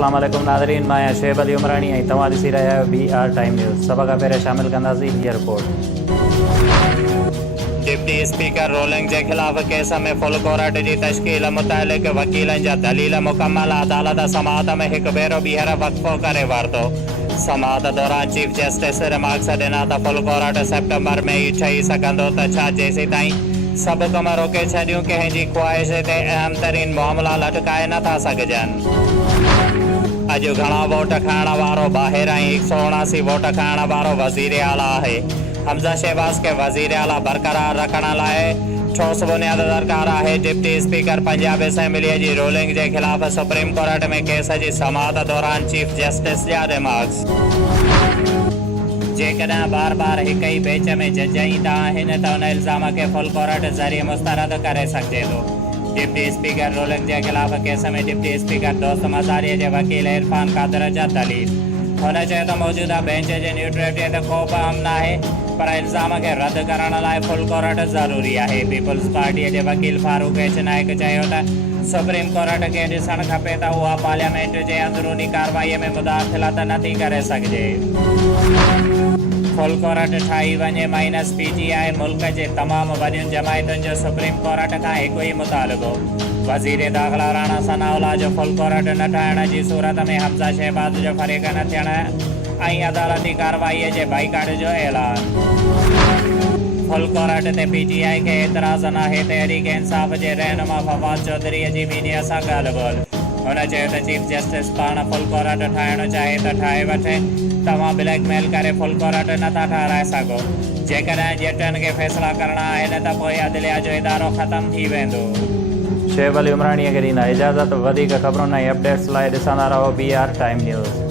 अस्सलाम वालेकुम नाज़रीन, मैं शुएब अली उमरानी ऐं तव्हां ॾिसी रहिया आहियो BR टाइम न्यूज़। सभ खां पहिरियों शामिल कंदासीं हीअ रिपोर्ट। डिप्टी स्पीकर रोलिंग के खिलाफ केस में फुल कोर्ट की तश्कील मुतालिक वकीलन जा दलील मुकम्मल अदालत समाअत में एक भेरो ॿीहर वक़फ़ो करे वरितो। समाअत दौरान चीफ जस्टिस रिमार्क्स ॾिना त फुल कोर्ट सेप्टेंबर में ही ठही सघंदो त छा जेसीं ताईं सब कम रोके छॾियूं कंहिंजी ख्वाहिश ते अहम तरीन मामला लटकाए नथा सघजनि। अॼु घणा वोट खाइण वारो ॿाहिरि ऐं 179 वोट खाइण वारो वज़ीर आला आहे। हमज़ा शहबाज के वज़ीर आला बरक़रार रखण लाइ ठोस बुनियाद दरकार है। डिप्टी स्पीकर पंजाब असेंबली की रोलिंग के खिलाफ सुप्रीम कोर्ट में केस की समाअत दौरान चीफ जस्टिस जा रिमार्क्स। जेकॾहिं बार बार एक ही बेच में जज ईंदा आहिनि त उन इल्ज़ाम के फुल कोर्ट ज़रिए मुस्तरद करे सघिजे थो। डिप्टी स्पीकर रोलिंग के खिलाफ केस में डिप्टी स्पीकर दोस्त मज़ारी के वकील इरफान कादर जा दलील। हुन चयो त मौजूदा बेंच जे न्यूट्रलिटी ते को बि अम नाहे, पर इल्ज़ाम के रद्द करण लाइ फुल कोर्ट ज़रूरी है। पीपल्स पार्टी के वकील फारूक एच नाइक चयो त सुप्रीम कोर्ट के ॾिसणु खपे त उहा पार्लियामेंट जे अंदरूनी कार्रवाई में मुदाख़िलत नथी करे सघिजे। फुल कोर्ट ठाही वञे माइनस PTI मुल्क के तमाम वॾियुनि जमायतुनि जो सुप्रीम कोर्ट का एक ही मुतालबो। वज़ीर दाख़िला राणा सनाउल्लाह जो फुल कोर्ट न ठाहिण जी सूरत में हमज़ा शहबाज जो फरीक़ न थियण ऐं अदालती कार्रवाई के बाइकाट जो ऐलान। फुल कोर्ट ते PTI के एतराज़ न है। तहरीक इंसाफ के रहनुमा फवाद चौधरी जी मीडिया से ॻाल्हि ॿोल। हुन चयो त चीफ जस्टिस पाण फुल कोर्ट ठाहिणु चाहे त ठाहे वठे। तव्हां ब्लैकमेल करे फुल कोर्ट नथा ठाराए सघो। जेकॾहिं जटनि के फैसला करणा आहिनि त पोइ अदलिया जो इदारो ख़त्म थी वेंदो। शुएब अली उमरानी खे ॾींदा इजाज़त। वधीक ख़बरुनि ऐं अपडेट्स लाइ ॾिसंदा रहो BR टाइम न्यूज़।